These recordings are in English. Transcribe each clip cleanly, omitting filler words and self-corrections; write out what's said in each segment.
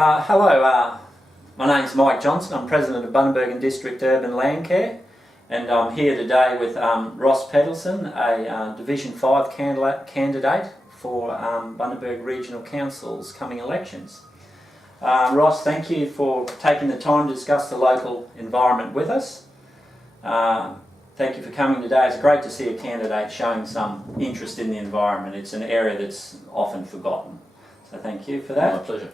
Hello, my name's Mike Johnson. I'm President of Bundaberg District Urban Landcare, and I'm here today with Ross Peddlesden, a Division 5 candidate for Bundaberg Regional Council's coming elections. Ross, thank you for taking the time to discuss the local environment with us. Thank you for coming today. It's great to see a candidate showing some interest in the environment. It's an area that's often forgotten. So thank you for that. My pleasure.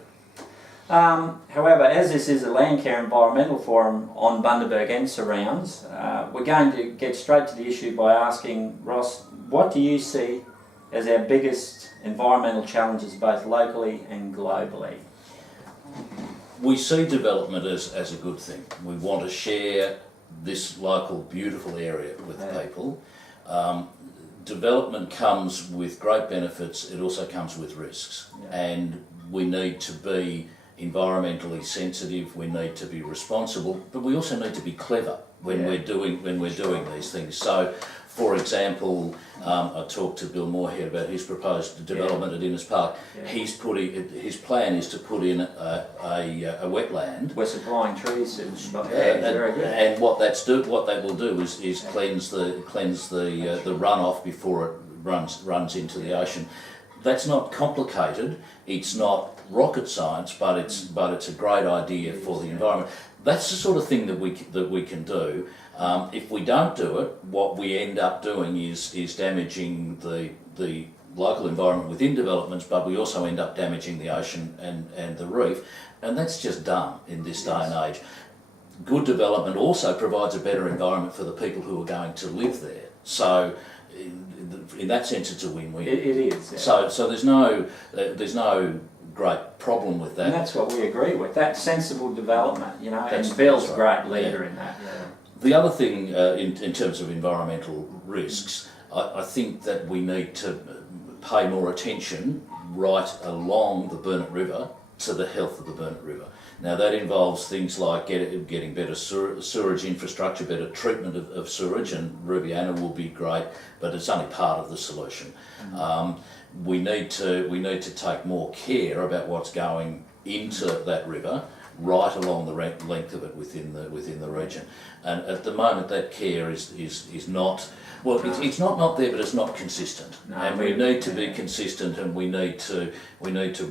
However, as this is a Landcare Environmental Forum on Bundaberg and surrounds, we're going to get straight to the issue by asking Ross, what do you see as our biggest environmental challenges both locally and globally? We see development as a good thing. We want to share this local beautiful area with people. Development comes with great benefits, it also comes with risks, and we need to be environmentally sensitive, we need to be responsible, but we also need to be clever when we're doing these things. So, for example, I talked to Bill Moorhead about his proposed development at Innes Park. His plan is to put in a wetland. We're supplying trees to and what that will do is cleanse the runoff before it runs into the ocean. That's not complicated. It's not rocket science, but it's a great idea for the environment. That's the sort of thing that we can do. If we don't do it, what we end up doing is damaging the local environment within developments, but we also end up damaging the ocean and the reef, and that's just dumb in this day and age. Good development also provides a better environment for the people who are going to live there. So, in that sense, it's a win-win. It is. Yeah. So there's no great problem with that. And that's what we agree with. That sensible development, and Bill's a great leader in that. Yeah. The other thing in terms of environmental risks, I think that we need to pay more attention right along the Burnett River to the health of the Burnett River. Now that involves things like getting better sewerage infrastructure, better treatment of sewerage, and Rubiana will be great, but it's only part of the solution. We need to take more care about what's going into that river right along the length of it within the region. And at the moment that care is not, well, it's not there, but it's not consistent. No, and we need to be consistent, and we need to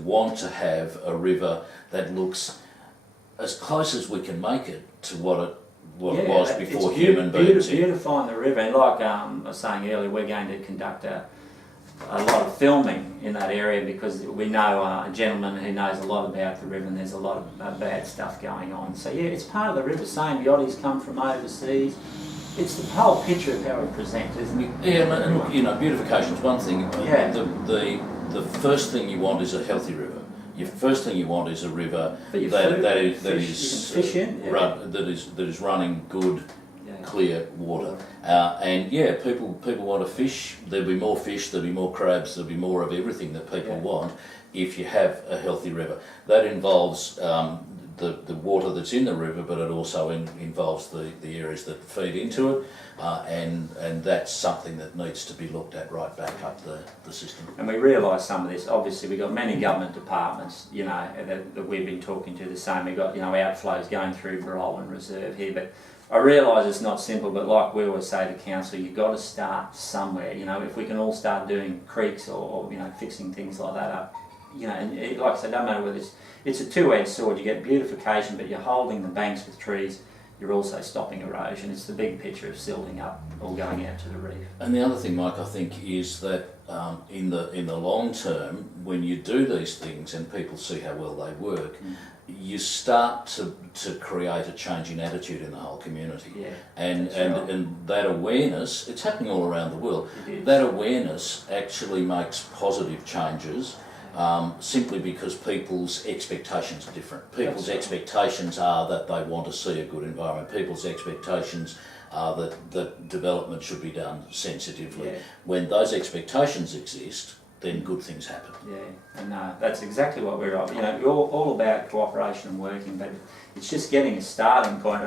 want to have a river that looks as close as we can make it to what it was before human beings. Beautifying the river, and like I was saying earlier, we're going to conduct a lot of filming in that area because we know a gentleman who knows a lot about the river, and there's a lot of bad stuff going on. So yeah, it's part of the river. Same yachties come from overseas. It's the whole picture of how we present, isn't it? Yeah, and look, beautification is one thing. Yeah. The first thing you want is a healthy river. Your first thing you want is a river that is running good, clear water. And people want to fish. There'll be more fish. There'll be more crabs. There'll be more of everything that people want if you have a healthy river. That involves the water that's in the river, but it also involves the areas that feed into it, and that's something that needs to be looked at right back up the system. And we realise some of this. Obviously, we've got many government departments, that we've been talking to the same. We've got outflows going through Barol and Reserve here, but I realise it's not simple. But like we always say to council, you've got to start somewhere. If we can all start doing creeks or fixing things like that up. And like I said, no matter whether it's a two-edged sword. You get beautification, but you're holding the banks with trees. You're also stopping erosion. It's the big picture of silting up or going out to the reef. And the other thing, Mike, I think is that in the long term, when you do these things and people see how well they work, you start to create a change in attitude in the whole community. Yeah, and that awareness, it's happening all around the world. That awareness actually makes positive changes. Simply because people's expectations are different. People's expectations are that they want to see a good environment. People's expectations are that development should be done sensitively. Yeah. When those expectations exist, then good things happen. Yeah, and that's exactly what we're we're all about cooperation and working, but it's just getting a starting point.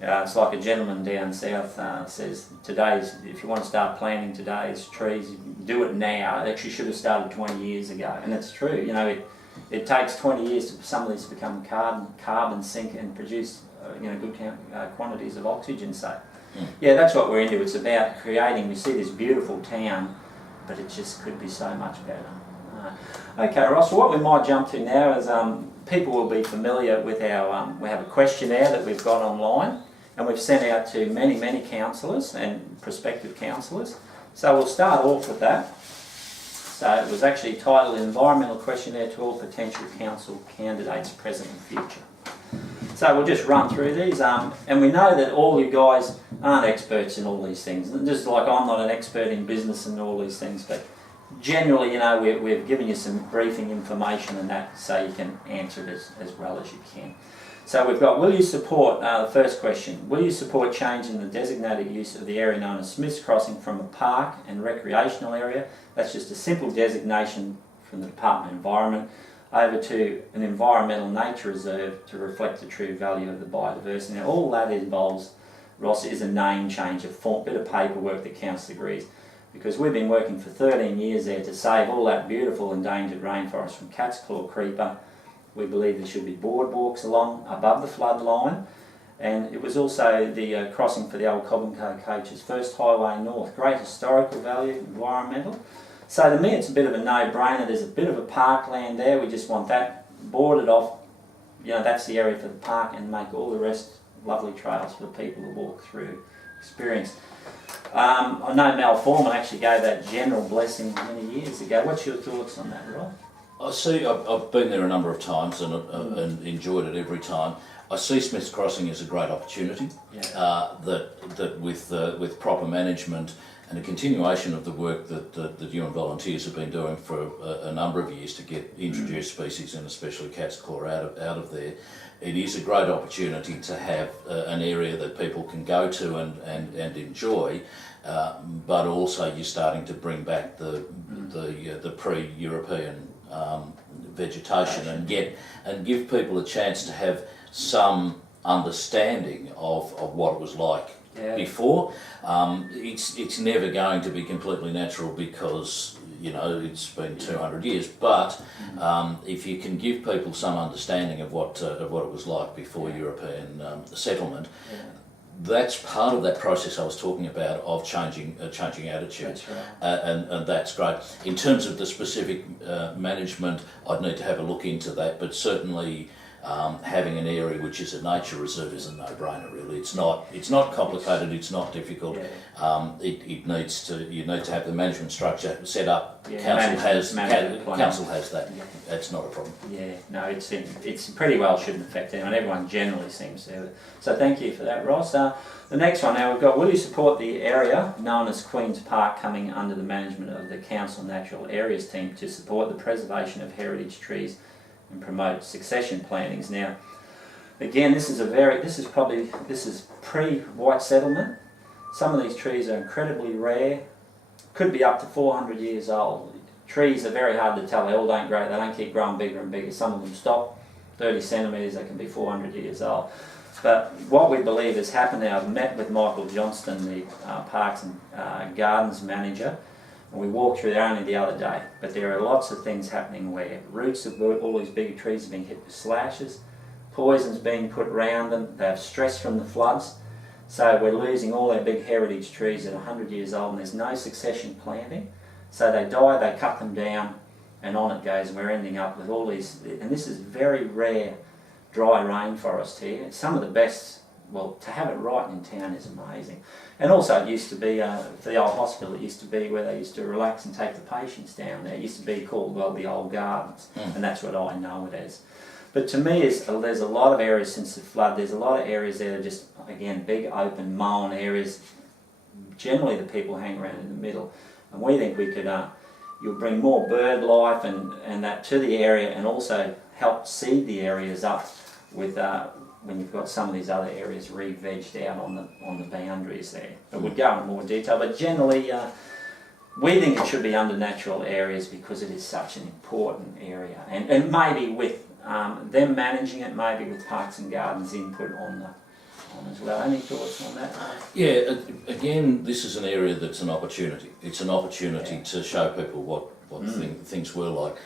It's like a gentleman down south says, if you want to start planting today's trees, do it now. It actually should have started 20 years ago, and it's true. it takes 20 years for some of these to become carbon sink and produce good quantities of oxygen. So yeah, that's what we're into. It's about creating, we see this beautiful town, but it just could be so much better. Okay, Ross, what we might jump to now is people will be familiar with our, we have a questionnaire that we've got online, and we've sent out to many councillors and prospective councillors. So we'll start off with that. So it was actually titled Environmental Questionnaire to All Potential Council Candidates Present and Future. So we'll just run through these, and we know that all you guys aren't experts in all these things. Just like I'm not an expert in business and all these things, but generally, we've given you some briefing information and that, so you can answer it as well as you can. So we've got, will you support, the first question, will you support changing the designated use of the area known as Smith's Crossing from a park and recreational area, that's just a simple designation from the Department of Environment, over to an environmental nature reserve to reflect the true value of the biodiversity. Now all that involves, Ross, is a name change, a bit of paperwork that council agrees, because we've been working for 13 years there to save all that beautiful endangered rainforest from cat's claw creeper. We believe there should be boardwalks along above the flood line, and it was also the crossing for the old Cobhamco coaches, first highway north, great historical value, environmental. So to me it's a bit of a no-brainer. There's a bit of a parkland there, we just want that boarded off, that's the area for the park, and make all the rest lovely trails for the people to walk through, experience. I know Mel Foreman actually gave that general blessing many years ago. What's your thoughts on that, Rob? I see. I've been there a number of times and enjoyed it every time. I see Smith's Crossing as a great opportunity. Yeah. That with proper management and a continuation of the work that you and volunteers have been doing for a number of years to get introduced species, and especially cat's claw out of there, it is a great opportunity to have an area that people can go to and enjoy, but also you're starting to bring back the pre-European vegetation and give people a chance to have some understanding of what it was like before. It's never going to be completely natural because it's been 200 years, but if you can give people some understanding of what it was like before European settlement, that's part of that process I was talking about of changing attitude. That's right. And that's great. In terms of the specific management, I'd need to have a look into that, but certainly having an area which is a nature reserve is a no-brainer. Really, it's not complicated. It's not difficult. Yeah. You need to have the management structure set up. Yeah, council has that. Yeah. That's not a problem. Yeah, no, it's pretty well shouldn't affect anyone. Everyone generally seems to. So thank you for that, Ross. The next one now we've got, will you support the area known as Queen's Park coming under the management of the Council Natural Areas team to support the preservation of heritage trees and promote succession plantings? Now, again, this is pre-white settlement. Some of these trees are incredibly rare, could be up to 400 years old. Trees are very hard to tell, they all don't grow, they don't keep growing bigger and bigger. Some of them stop 30 centimetres, they can be 400 years old. But what we believe has happened now, I've met with Michael Johnston, the Parks and Gardens manager, and we walked through there only the other day. But there are lots of things happening where roots of all these bigger trees are being hit with slashes, poisons being put around them, they have stress from the floods. So we're losing all our big heritage trees that are 100 years old, and there's no succession planting. So they die, they cut them down, and on it goes, and we're ending up with all these, and this is very rare dry rainforest here. It's some of the best, well, to have it right in town is amazing. And also it used to be, for the old hospital, it used to be where they used to relax and take the patients down there. It used to be called, well, the old gardens, and that's what I know it as. But to me, there's a lot of areas since the flood, there's a lot of areas there that are just, again, big open mown areas. Generally the people hang around in the middle. And we think we could, you'll bring more bird life and that to the area, and also help seed the areas up with when you've got some of these other areas re-vegged out on the boundaries there. But we'll go into more detail, but generally we think it should be under natural areas because it is such an important area, and maybe with them managing it, maybe with Parks and Gardens input on as well. Any thoughts on that? Yeah, again, this is an area that's an opportunity. It's an opportunity to show people what things were like.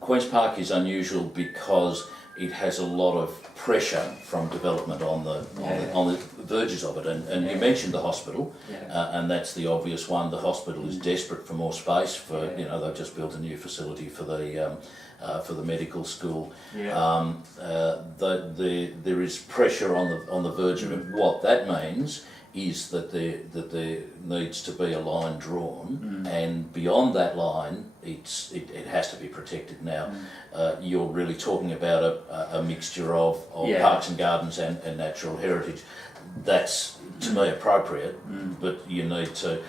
Queen's Park is unusual because it has a lot of pressure from development on the verges of it, and you mentioned the hospital, and that's the obvious one. The hospital is desperate for more space. They've just built a new facility for the medical school. There is pressure on the verge of it. What that means is that there needs to be a line drawn, and beyond that line, it has to be protected. Now, you're really talking about a mixture of parks and gardens and natural heritage. That's, to me, appropriate, but you need to.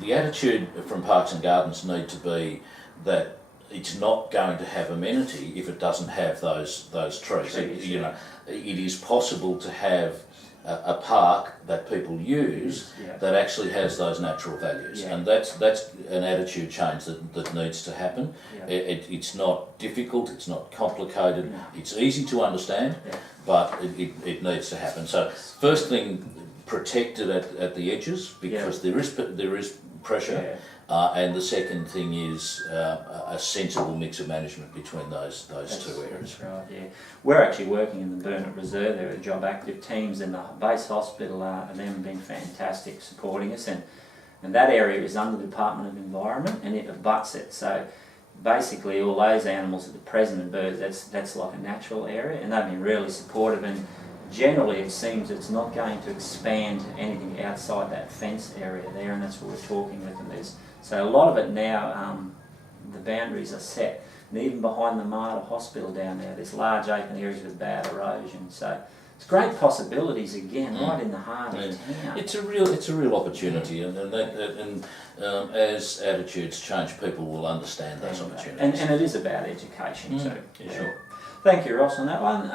The attitude from parks and gardens need to be that it's not going to have amenity if it doesn't have those trees. It is possible to have a park that people use that actually has those natural values, and that's an attitude change that needs to happen. It's not difficult, it's not complicated, it's easy to understand, but it needs to happen. So first thing, protect it at the edges, because there is pressure. And the second thing is a sensible mix of management between those two areas. That's right, yeah. We're actually working in the Burnett Reserve. There are job active teams in the base hospital, and they've been fantastic supporting us. And that area is under the Department of Environment, and it abuts it. So basically all those animals at the present and birds, that's like a natural area, and they've been really supportive. And generally it seems it's not going to expand anything outside that fence area there, and that's what we're talking with them. So a lot of it now, the boundaries are set, and even behind the Marta Hospital down there's large open areas with bad erosion. So it's great possibilities again, right in the heart of town. It's a real opportunity, and as attitudes change, people will understand those opportunities. And it is about education too. Yeah. Sure. Thank you, Ross, on that one.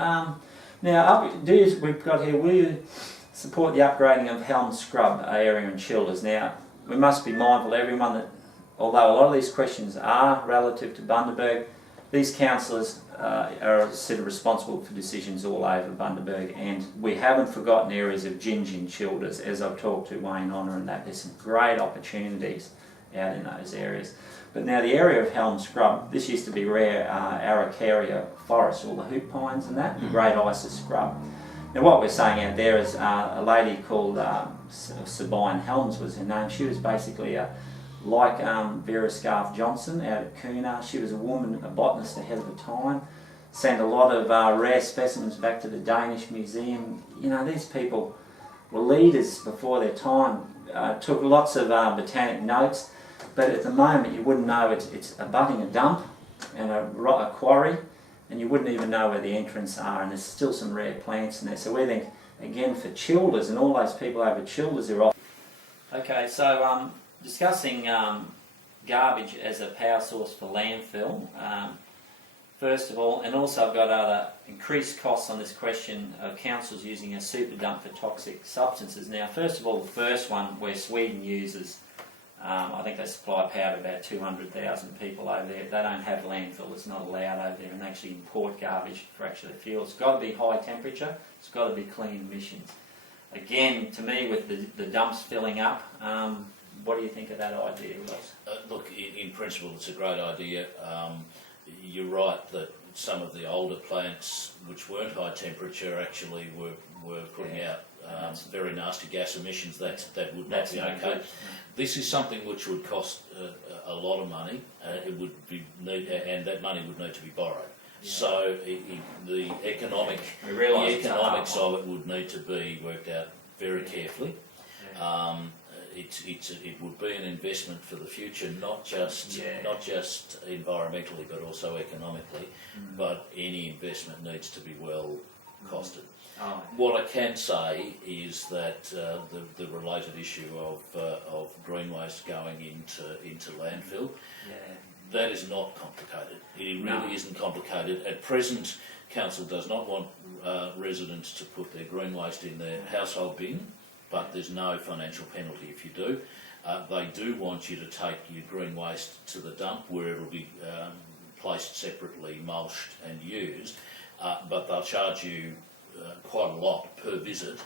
Now, we've got here, will you support the upgrading of Helm Scrub area and Childers? Now, we must be mindful, everyone, that although a lot of these questions are relative to Bundaberg, these councillors are considered responsible for decisions all over Bundaberg, and we haven't forgotten areas of Ginge and Childers. As I've talked to Wayne Honour and that, there's some great opportunities out in those areas. But now the area of Helm Scrub, this used to be rare Araucaria forest, all the hoop pines and that, the great Isis scrub. Now what we're saying out there is a lady called Sabine Helms was her name. She was basically like Vera Scarf Johnson out at Coonar. She was a woman, a botanist ahead of her time, sent a lot of rare specimens back to the Danish Museum. You know, these people were leaders before their time, took lots of botanic notes, but at the moment you wouldn't know it's abutting a dump and a quarry, and you wouldn't even know where the entrance are, and there's still some rare plants in there. So we think, again, for Childers and all those people over Childers who are off. Okay, so discussing garbage as a power source for landfill. First of all, and also I've got other increased costs on this question of councils using a super dump for toxic substances. Now, first of all, the first one where Sweden uses, I think they supply power to about 200,000 people over there. They don't have landfill, it's not allowed over there, and they actually import garbage for actually fuel. It's got to be high temperature, it's got to be clean emissions. Again, to me, with the dumps filling up, what do you think of that idea, Ross? Look, in principle, it's a great idea. You're right that some of the older plants, which weren't high temperature, actually were putting out very nasty gas emissions. That would not be okay. This is something which would cost a lot of money. It would be and that money would need to be borrowed. Yeah. So the economics of it would need to be worked out very carefully. Yeah. It would be an investment for the future, not just environmentally but also economically. But any investment needs to be well costed. Oh. What I can say is that the related issue of green waste going into landfill, that is not complicated. It really isn't complicated. At present, council does not want residents to put their green waste in their household bin, but there's no financial penalty if you do. They do want you to take your green waste to the dump where it will be placed separately, mulched and used, but they'll charge you quite a lot per visit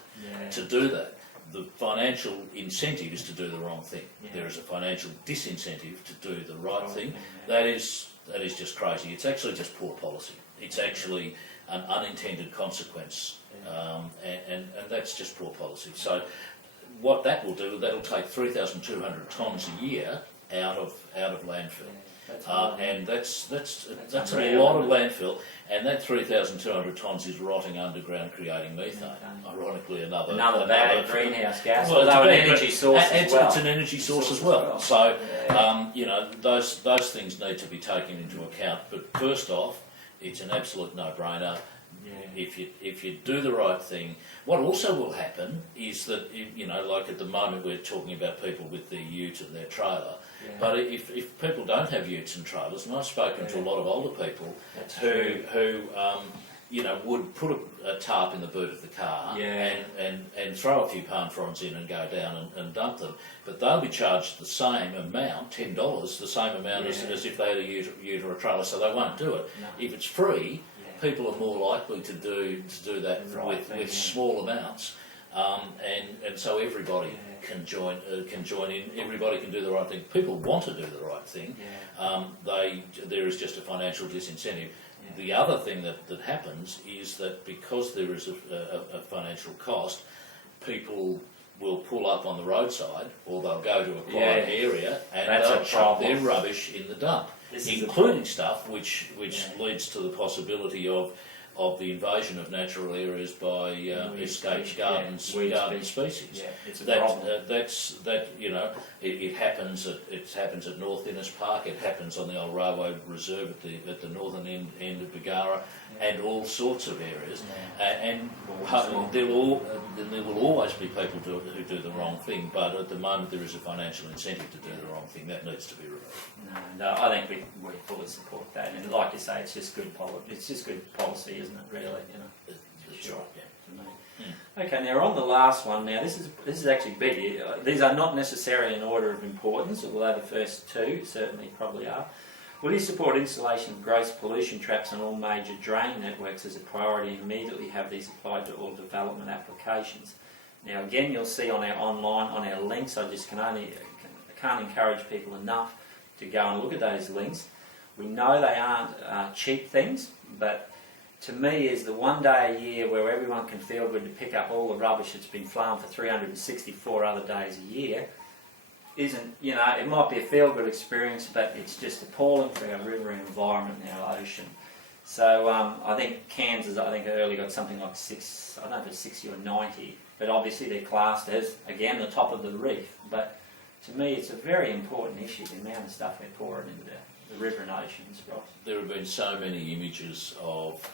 to do that. The financial incentive is to do the wrong thing. Yeah. There is a financial disincentive to do the right thing. That is just crazy. It's actually just poor policy. It's actually an unintended consequence, and that's just poor policy. So what that will do, that'll take 3,200 tonnes a year out of landfill. And that's a lot of landfill, and that 3,200 tonnes is rotting underground, creating methane. Ironically, another bad greenhouse gas. Well, although an energy source as well. It's an energy source as well. So those things need to be taken into account. But first off, it's an absolute no-brainer. If you do the right thing, what also will happen is that like at the moment we're talking about people with their ute and their trailer. But if people don't have utes and trailers, and I've spoken to a lot of older people who would put a tarp in the boot of the car and throw a few palm fronds in and go down and dump them, but they'll be charged the same amount, $10, the same amount as if they had a ute or a trailer, so they won't do it. No. If it's free, people are more likely to do that with small amounts, and so everybody can join in. Everybody can do the right thing. People want to do the right thing. There is just a financial disincentive. The other thing that happens is that because there is a financial cost, people will pull up on the roadside, or they'll go to a quiet area and they'll chuck their rubbish in the dump, including stuff which leads to the possibility of the invasion of natural areas by escaped garden species. It's a problem. It happens at North Innes Park. It happens on the old railway reserve at the northern end of Bargara, and all sorts of areas. And there will always be people who do the wrong thing. But at the moment, there is a financial incentive to do the wrong thing. That needs to be removed. No, I think we fully support that, and like you say, it's just good policy. It's just good policy, isn't it? Really, That's right. Yeah. Okay, now we're on the last one. Now this is actually big. These are not necessarily in order of importance, although the first two certainly probably are. Will you support installation of gross pollution traps on all major drain networks as a priority, and immediately have these applied to all development applications? Now again, you'll see on our links. I just can't encourage people enough to go and look at those links. We know they aren't cheap things, but to me is the one day a year where everyone can feel good to pick up all the rubbish that's been flown for 364 other days a year isn't, it might be a feel-good experience, but it's just appalling for our river and environment and our ocean. So I think Cairns earlier got something like I don't know if it's 60 or 90, but obviously they're classed as, again, the top of the reef. But to me, it's a very important issue, the amount of stuff we're pouring into the river and oceans, Ross. There have been so many images of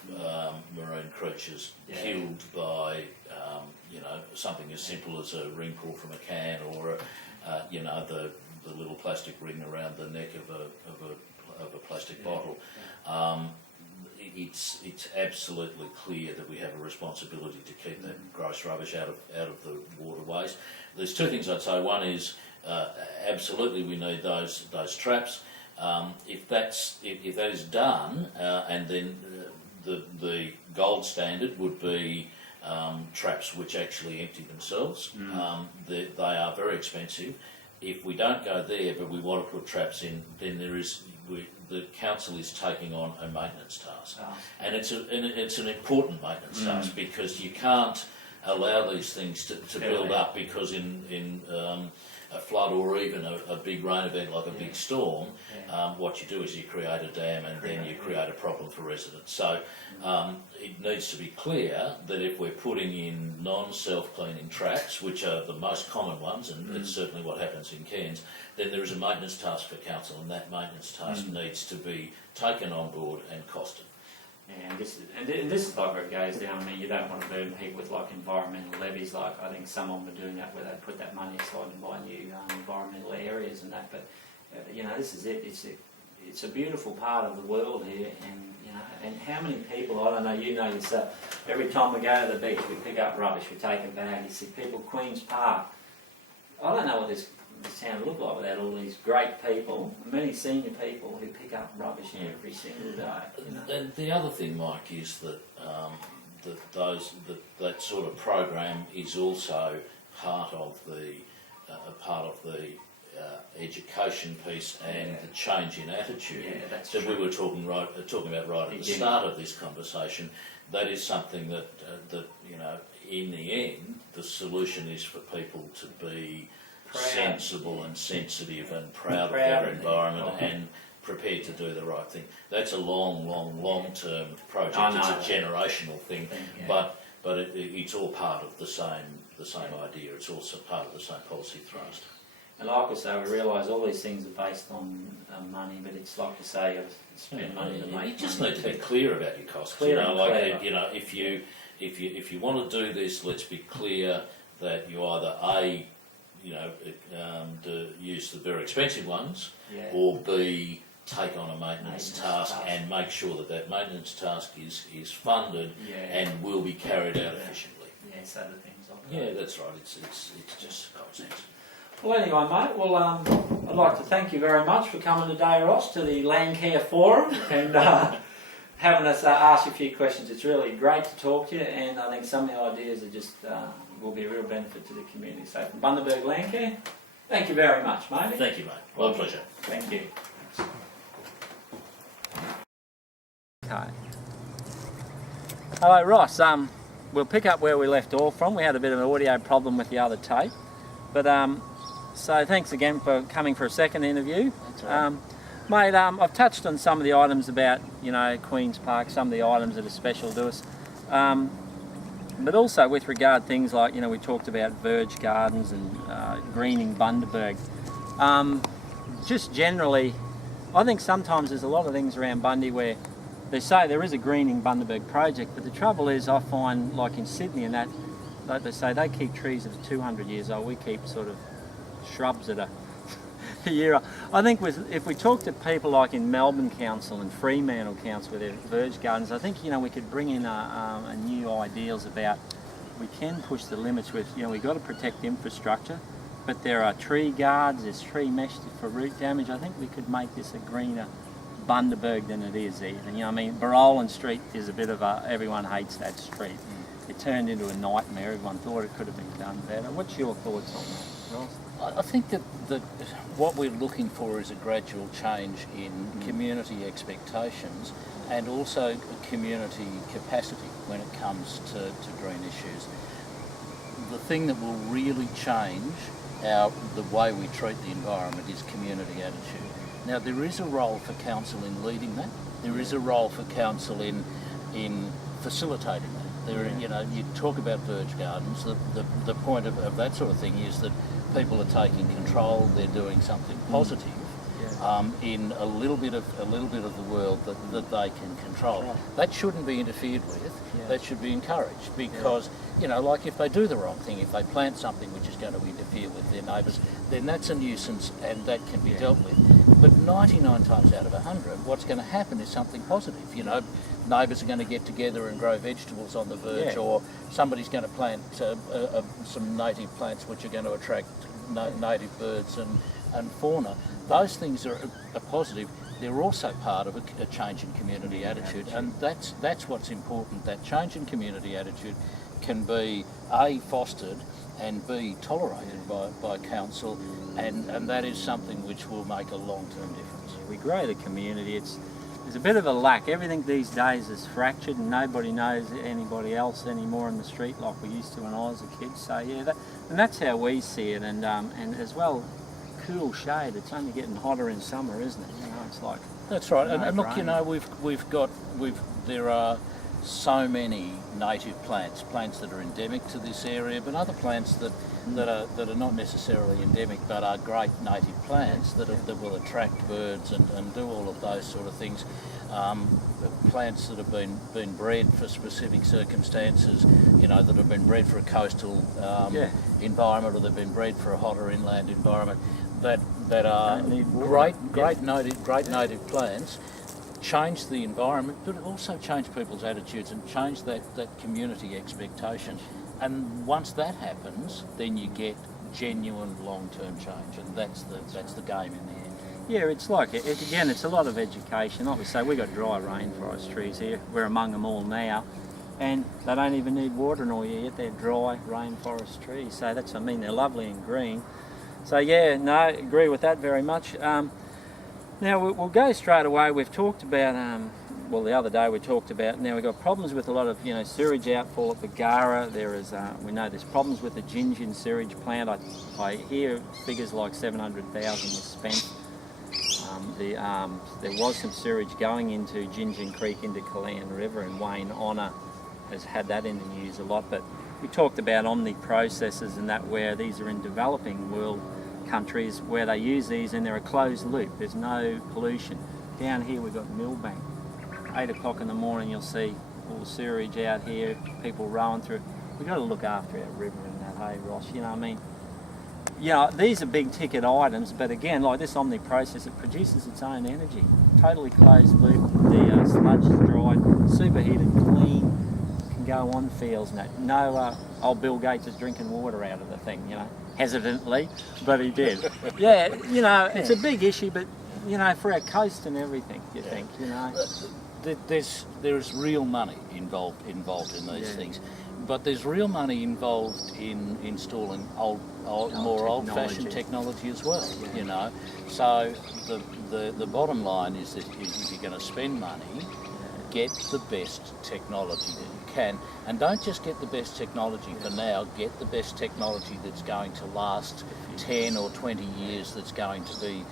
marine creatures killed by, something as simple as a ring pull from a can, or the little plastic ring around the neck of a plastic bottle. It's absolutely clear that we have a responsibility to keep that gross rubbish out of the waterways. There's two things I'd say. One is absolutely we need those traps. If that is done, and then the gold standard would be traps which actually empty themselves. They are very expensive. If we don't go there, but we want to put traps in, then the council is taking on a maintenance task, and it's an important maintenance task, because you can't allow these things to build up, because in a flood or even a big rain event like a big storm, what you do is you create a dam, and then you create a problem for residents. So it needs to be clear that if we're putting in non-self-cleaning traps, which are the most common ones, and it's certainly what happens in Cairns, then there is a maintenance task for council, and that maintenance task needs to be taken on board and costed. And this is like where it goes down. I mean, you don't want to burden people with like environmental levies. Like I think someone were doing that, where they put that money aside and buy new environmental areas and that. But this is it. It's a beautiful part of the world here, and how many people, I don't know, you know yourself. Every time we go to the beach, we pick up rubbish. We take a bag. You see people, Queen's Park. I don't know what this town look like without all these great people, many senior people who pick up rubbish every single day. And the other thing, Mike, is that that sort of program is also part of the education piece and the change in attitude that's that true. we were talking about right at the start of this conversation. That is something that in the end, the solution is for people to be sensible and sensitive and proud of their environment and prepared to do the right thing. That's a long-term project. It's a generational thing, but it's all part of the same idea. It's also part of the same policy thrust. And like I say, we realise all these things are based on money, but it's like you say, you spend money to make money. You just need to be clear about your costs. If you want to do this, let's be clear that you either use the very expensive ones, or B, take on a maintenance task and make sure that maintenance task is funded and will be carried out efficiently. Yeah, so the things like that. Yeah, that's right. It's just common sense. Well, anyway, mate, I'd like to thank you very much for coming today, Ross, to the Landcare Forum and having us ask you a few questions. It's really great to talk to you, and I think some of the ideas are just will be a real benefit to the community. So from Bundaberg Landcare, thank you very much, mate. Thank you, mate. My pleasure. Thank you. Okay. Hello, Ross. We'll pick up where we left off from. We had a bit of an audio problem with the other tape, but so thanks again for coming for a second interview. That's right. Mate, I've touched on some of the items about, Queen's Park, some of the items that are special to us. But also with regard things like, we talked about verge gardens and greening Bundaberg. Just generally, I think sometimes there's a lot of things around Bundy where they say there is a greening Bundaberg project, but the trouble is I find, like in Sydney and that, like they say they keep trees that are 200 years old, we keep sort of shrubs that are a year. I think if we talk to people like in Melbourne Council and Fremantle Council with their verge gardens, I think we could bring in a new ideals about we can push the limits with we've got to protect infrastructure, but there are tree guards, there's tree mesh for root damage. I think we could make this a greener Bundaberg than it is even. Barolin Street is a bit of everyone hates that street. It turned into a nightmare. Everyone thought it could have been done better. What's your thoughts on that, Ross? I think that what we're looking for is a gradual change in community expectations and also community capacity when it comes to green issues. The thing that will really change the way we treat the environment is community attitude. Now, there is a role for council in leading that. There is a role for council in facilitating that. You talk about verge gardens. The point of that sort of thing is that people are taking control. They're doing something positive in a little bit of the world that they can control. Right. That shouldn't be interfered with. Yeah. That should be encouraged because like if they do the wrong thing, if they plant something which is going to interfere with their neighbours, then that's a nuisance and that can be dealt with. But 99 times out of 100, what's going to happen is something positive. Neighbours are going to get together and grow vegetables on the verge, or somebody's going to plant some native plants which are going to attract native birds and fauna. Those things are positive. They're also part of a change in community attitude, and that's what's important. That change in community attitude can be A, fostered, and B, tolerated by council, and that is something which will make a long-term difference. We grow the community. There's a bit of a lack. Everything these days is fractured and nobody knows anybody else anymore in the street like we used to when I was a kid. So and that's how we see it. And as well, cool shade. It's only getting hotter in summer, isn't it? It's like that's right. And look, there are so many native plants that are endemic to this area, but other plants that are not necessarily endemic but are great native plants that will attract birds and do all of those sort of things. Plants that have been bred for specific circumstances, that have been bred for a coastal environment, or they've been bred for a hotter inland environment. That are great native plants. Change the environment, but also change people's attitudes and change that community expectation. And once that happens, then you get genuine long-term change, and that's the game in the end. Yeah, it's like it's a lot of education. Like we say, we've got dry rainforest trees here. We're among them all now, and they don't even need watering all year yet. They're dry rainforest trees. So they're lovely and green. So yeah, no, agree with that very much. Now we'll go straight away. We've talked about, well, the other day we talked about. Now we've got problems with a lot of sewage outfall at Bargara. There is, we know there's problems with the Gingin sewage plant. I hear figures like 700,000 was spent. There was some sewage going into Gingin Creek into Kalan River, and Wayne Honour has had that in the news a lot. But we talked about omni processes and that, where these are in developing world countries where they use these and they're a closed loop. There's no pollution. Down here we've got Millbank. 8 o'clock in the morning you'll see all the sewage out here, people rowing through. We've got to look after our river and that, hey Ross, you know what I mean? These are big ticket items, but again, like this omni process, it produces its own energy. Totally closed loop, the sludge is dried, superheated, clean, can go on fields and that. No, old Bill Gates is drinking water out of the thing, hesitantly, but he did. It's a big issue, but for our coast and everything, you think, There's real money involved in these things, but there's real money involved in installing more old-fashioned technology as well. So the bottom line is that if you're going to spend money, get the best technology that you can, and don't just get the best technology for now. Get the best technology that's going to last 10 or 20 years. That's going to be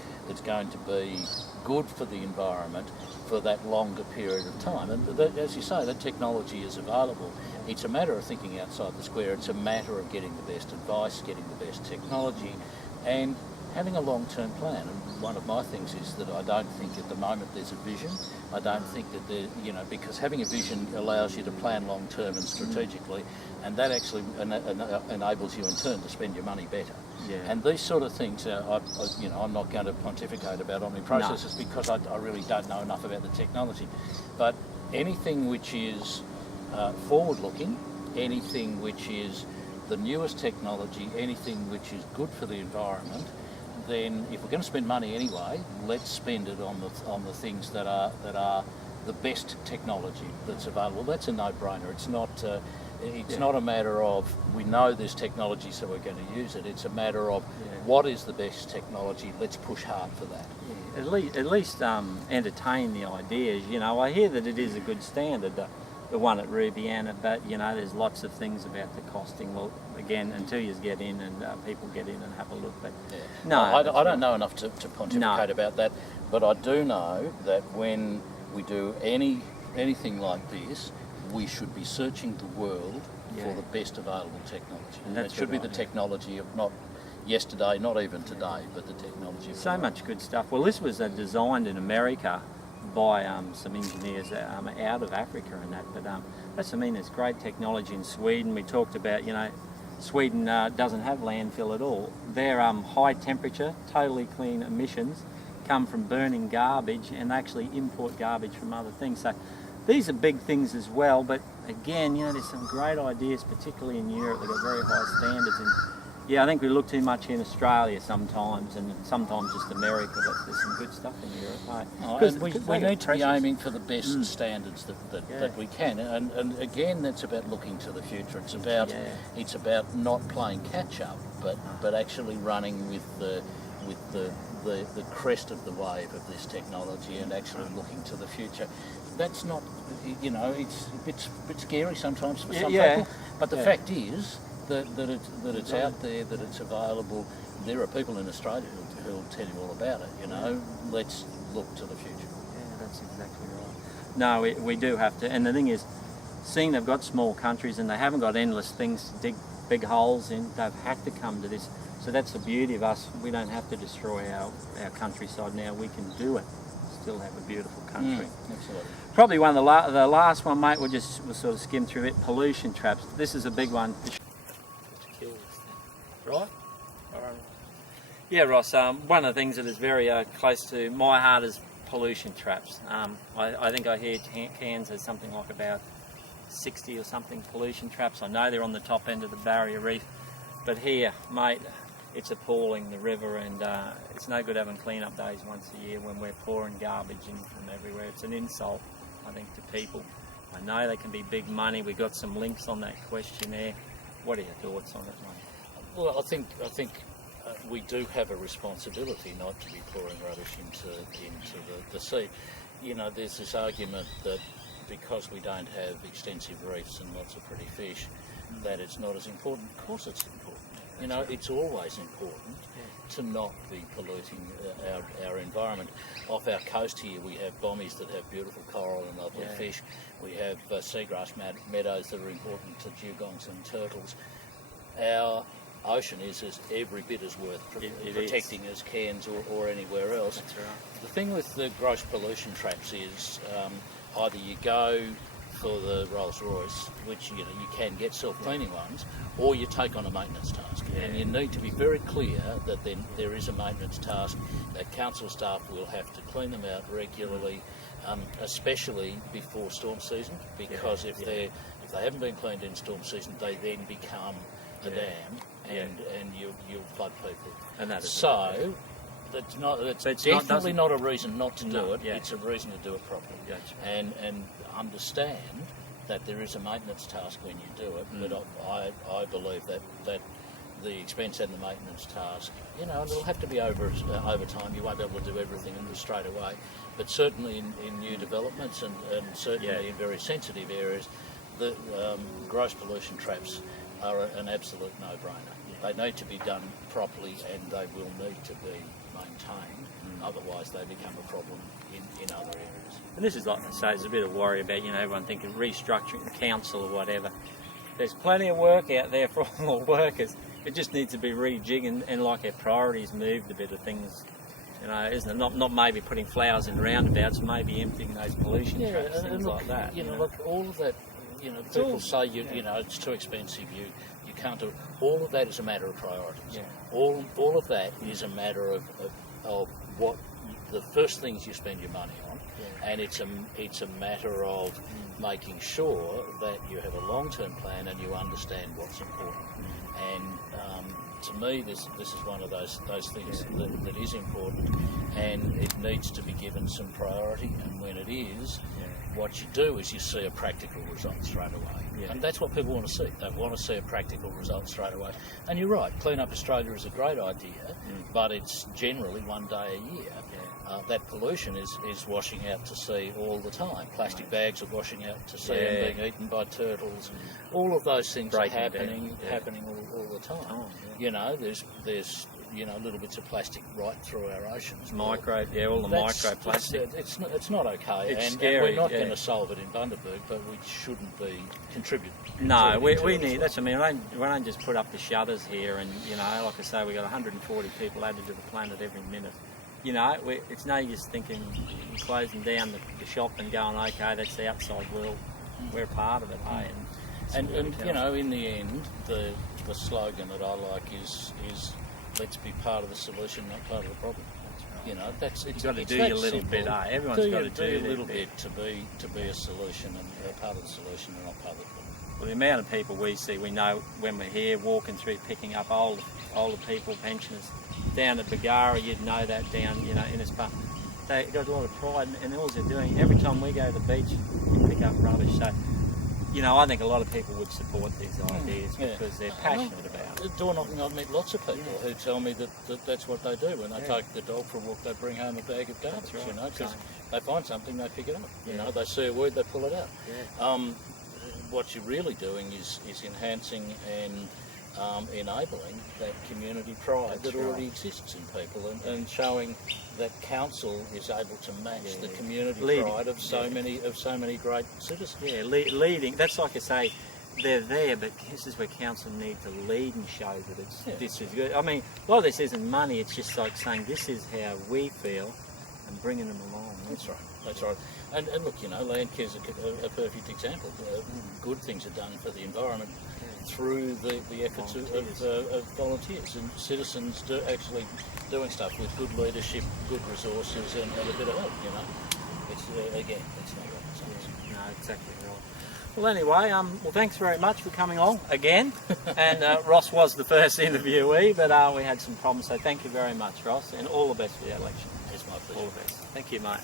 good for the environment for that longer period of time. And as you say, that technology is available. It's a matter of thinking outside the square. It's a matter of getting the best advice, getting the best technology, and having a long-term plan. And one of my things is that I don't think at the moment there's a vision. I don't think that because having a vision allows you to plan long-term and strategically, and that actually enables you in turn to spend your money better. Yeah. And these sort of things, I'm not going to pontificate about omni processes because I really don't know enough about the technology. But anything which is forward-looking, anything which is the newest technology, anything which is good for the environment, then if we're going to spend money anyway, let's spend it on the things that are the best technology that's available. That's a no-brainer. It's not a matter of we know this technology so we're going to use it. It's a matter of what is the best technology. Let's push hard for that. Yeah. At least entertain the ideas. I hear that it is a good standard, the one at Rubiana, but there's lots of things about the costing. Well, again, until you get in and people get in and have a look. But no, I don't know enough to pontificate about that, but I do know that when we do anything like this, we should be searching the world for the best available technology. And that should be the technology of not yesterday, not even today, but the technology of so much good stuff. Well, this was designed in America by some engineers out of Africa and that, but there's great technology in Sweden. We talked about, Sweden doesn't have landfill at all. Their high temperature, totally clean emissions come from burning garbage, and they actually import garbage from other things. So these are big things as well, but again, there's some great ideas, particularly in Europe. They've got very high standards, and I think we look too much in Australia sometimes, and sometimes just America, but there's some good stuff in Europe. We need to be aiming for the best standards that we can, and again, that's about looking to the future. It's about not playing catch up, but actually running with the crest of the wave of this technology and actually looking to the future. That's not, it's a bit scary sometimes for some people, but the fact is that it's out there, that it's available. There are people in Australia who'll tell you all about it, Let's look to the future. Yeah, that's exactly right. No, we do have to, and the thing is, seeing they've got small countries and they haven't got endless things to dig big holes in, they've had to come to this. So that's the beauty of us. We don't have to destroy our countryside now. We can do it. Still have a beautiful country. Absolutely. Probably one of the last one, mate. We'll sort of skim through it. Pollution traps. This is a big one. Kill this thing, right? Yeah, Ross. One of the things that is very close to my heart is pollution traps. I think I hear Cairns has something like about 60 or something pollution traps. I know they're on the top end of the barrier reef, but here, mate, it's appalling, the river, and it's no good having clean-up days once a year when we're pouring garbage in from everywhere. It's an insult, I think, to people. I know they can be big money. We got some links on that questionnaire. What are your thoughts on it, mate? Well, I think we do have a responsibility not to be pouring rubbish into the sea. You know, there's this argument that because we don't have extensive reefs and lots of pretty fish, that it's not as important. Of course it's important. You know, it's always important to not be polluting our environment. Off our coast here we have bommies that have beautiful coral and lovely fish. We have seagrass meadows that are important to dugongs and turtles. Our ocean is every bit as worth protecting as Cairns or anywhere else. That's right. The thing with the gross pollution traps is either you go for the Rolls Royce, which you can get self-cleaning ones, or you take on a maintenance task. And you need to be very clear that then there is a maintenance task, that council staff will have to clean them out regularly, especially before storm season, because if they haven't been cleaned in storm season, they then become a dam, and you'll flood people. And that is so. That's definitely not a reason not to do it. It's a reason to do it properly. And understand that there is a maintenance task when you do it. But I believe that the expense and the maintenance task, and it'll have to be over time. You won't be able to do everything straight away. But certainly in new developments and certainly in very sensitive areas, the gross pollution traps are an absolute no-brainer. They need to be done properly, and they will need to be maintained. Otherwise, they become a problem in other areas. And this is like I say, there's a bit of worry about everyone thinking restructuring the council or whatever. There's plenty of work out there for all the workers. It just needs to be rejigged and like our priorities moved a bit of things. Isn't it? Not maybe putting flowers in roundabouts, maybe emptying those pollution traps, things look, like that. Look, all of that. People say it's too expensive. You can't do it. All of that is a matter of priorities. Yeah. All of that is a matter of what the first things you spend your money on, and it's a matter of making sure that you have a long-term plan and you understand what's important. And to me, this is one of those things that is important, and it needs to be given some priority. And when it is, what you do is you see a practical result straight away. And that's what people want to see. They want to see a practical result straight away. And you're right, Clean Up Australia is a great idea, but it's generally one day a year. That pollution is washing out to sea all the time. Plastic bags are washing out to sea and being eaten by turtles. All of those things are happening all the time. There's little bits of plastic right through our oceans. All the microplastic. It's not okay. It's and scary. We're not going to solve it in Bundaberg, but we shouldn't be contributing. No, we need. That's we don't just put up the shutters here, and like I say, we got 140 people added to the planet every minute. It's no use thinking closing down the shop and going, okay, that's the outside world. We're a part of it, hey. And in the end, the slogan that I like is let's be part of the solution, not part of the problem. That's right. It's you've got to do that your little simple. bit, eh? Everyone's got to do a little bit to be a solution and a part of the solution and not part of the problem. Well, the amount of people we see, we know when we're here walking through, picking up older people, pensioners. Down at Bagara, you'd know that down, in its part. They got a lot of pride, and all they're doing, every time we go to the beach, we pick up rubbish. So, I think a lot of people would support these ideas because they're passionate about it. Door knocking, I've met lots of people who tell me that's what they do. When they take the dog for a walk, they bring home a bag of garbage, because they find something, they pick it up. They see a word, they pull it out. What you're really doing is enhancing and enabling that community pride that already exists in people, and showing that council is able to match the community pride of so many great citizens. Yeah, leading. That's like I say, they're there, but this is where council need to lead and show that this is good. I mean, a lot of this isn't money. It's just like saying this is how we feel, and bringing them along. That's right. And look, Landcare's a perfect example. Good things are done for the environment through the efforts of volunteers and citizens actually doing stuff with good leadership, good resources, and a bit of help. It's not rocket science. No, exactly right. Well, anyway, thanks very much for coming along again. And Ross was the first interviewee, but we had some problems. So thank you very much, Ross, and all the best for the election. It's my pleasure. All the best. Thank you, mate.